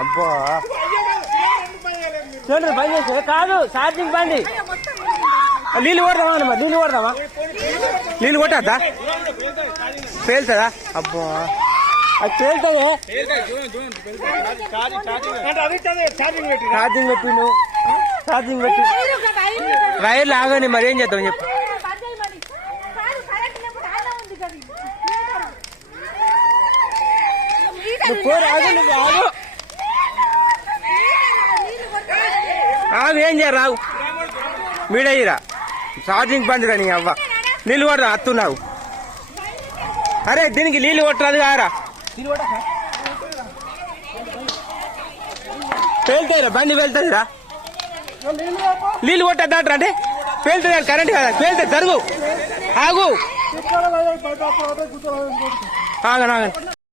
అబ్బా చూడండి బంద్ చేస్తే కాదు ఛార్జింగ్ బండి నీళ్ళు కొడదామా మరి నీళ్ళు కొడదామా నీళ్ళు కొట్టద్దా పేలుతుందా అబ్బా అది పేలుతుంది ఛార్జింగ్ పెట్టిండు ఛార్జింగ్ పెట్టి వైర్లు ఆగని మరి ఏం చేద్దాం చెప్పు ఆగు ఏం చేయరు రావు మీడయ్యిరా ఛార్జింగ్ బంద్ కానీ అవ్వ నీళ్ళు కొడరా అత్తున్నావు అరే దీనికి నీళ్ళు కొట్టరాదు కారా పేలుతాయిరా బండి వెళ్తుందిరా నీళ్ళు కొట్టద్దాట్రా అంటే పేలుతుంది కరెంట్ కదా పేలుతుంది జరుగు ఆగు ఆగను